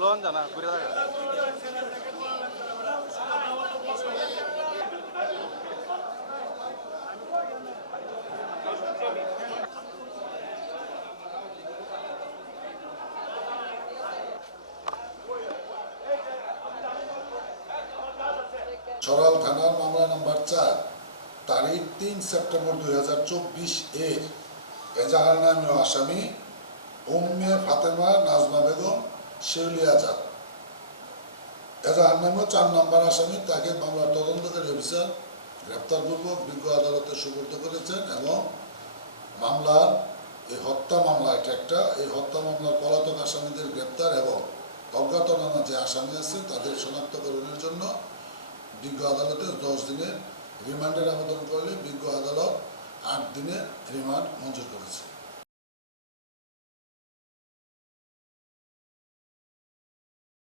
Loan জানা ঘুরে থাকা সরাল থানার মামলা নম্বর 4 তারিখ 3 সেপ্টেম্বর 2024 এর এজাহার নামীয় আসামি উম্মে ফাতেমা নাজমা বেগম শিউলি আজাদ এজাহার নামীয় 4 নম্বর আসামি তাকে মামলার তদন্তকারী অফিসার গ্রেপ্তারপূর্বক বিজ্ঞ আদালতে সুপর্দ করেছেন এবং মামলার এই হত্যা মামলা এই হত্যা মামলার পলাতক আসামিদের গ্রেপ্তার এবং অজ্ঞাতনামা যে আসামি আছে তাদের শনাক্তকরণের জন্য বিজ্ঞ আদালতে 10 দিনের রিমান্ডের আবেদন করলে বিজ্ঞ আদালত 8 দিনের রিমান্ড মঞ্জুর করেছে।